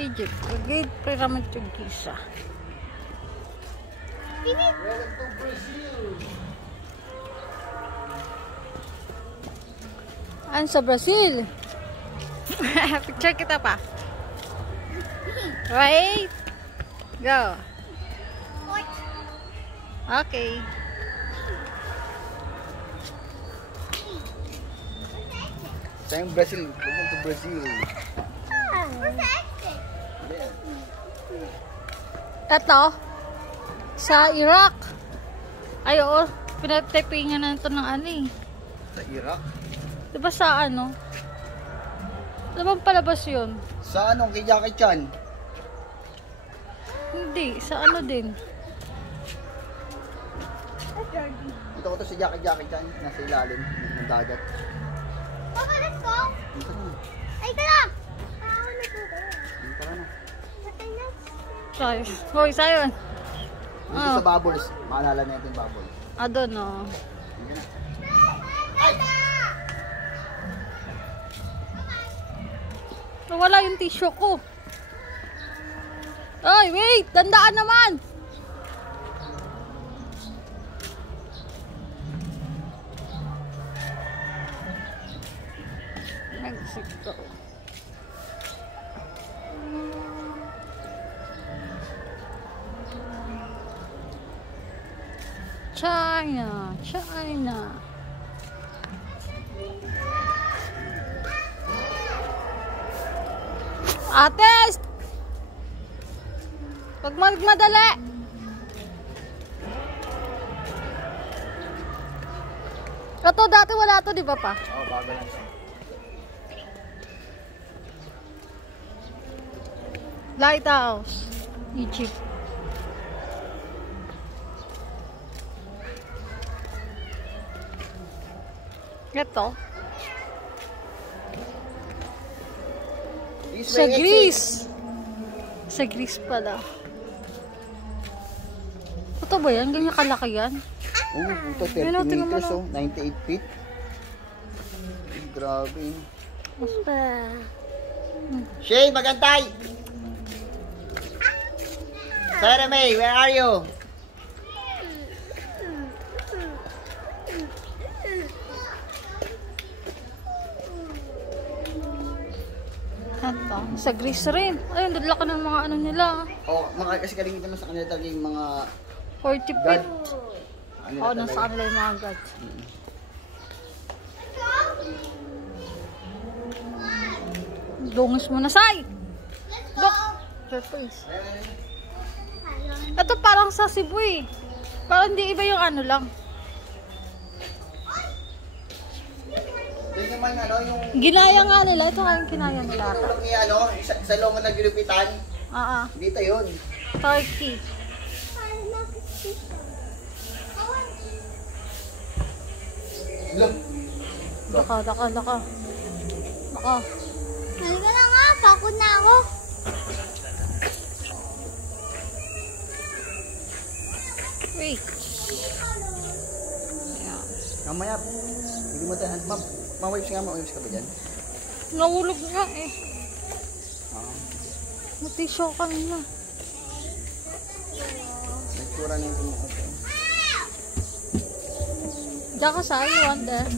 Egypt. Gate Pyramid to Giza. Welcome to Brazil. Ano sa Brazil? Picture kita pa. Wait. Go. Okay. Sayang Brazil. Welcome to Brazil. Ito. Sa Iraq. Ay, oo. Pinatipingan na ito ng ano eh. Sa Iraq? Diba sa ano? Diba palabas yun? Sa anong kay Jackie Chan? Hindi. Sa ano din? Ito ko to si Jackie Chan. Nasa ilalim ng dagat. Papa, let's go! Dito na. Ay, ka lang! Ako na po ba? Dito ka na. Sorry. Hoy, sayon. Dito sa bubbles. Maalala na yung bubbles. Doon, no. Dito na. Ay! Nawala yung tissue ko. Ay, wait! Dandaan naman! Mexico. China. China. Ate! Pag magmadali! Ito dati wala to, di ba pa? Oo, bago lang siya. Lighthouse. Egypt. Ito. Sa Greece. Sa Greece pala. Ito ba yan? Ganyan kalaki yan? Oo, ito 30 meters, oh. 98 feet. Grabe. Shane, magantay! Sarah May, where are you? Ito. Sa Greece rin. Ayun, dadala ka ng mga ano nila. Oh, kasi kalimitan mo sa kanila talaga yung mga 40 God. feet. Ano Oo, na nasa talaga. kanila yung mga gods. Dungis mo na, Sai! Look! Surprise. Ito parang sa Cebu eh. Parang di iba yung ano lang. Doon naman ano, yung... Ginaya nga nila. Ito nga yung kinaya nila. Ito lang yung ano, sa longan na ginupitan. Dito yun. Turkey. Look. Daka. Halika na nga, pagod na ako. Wait. Mamaya, hindi mo tayo, ma-wipes nga, ma-wipes ka ba dyan? Nahulog nga eh. Oo. Matisyo kanina. Nagtura na yung tumuot. Diyan ka sa, you want there?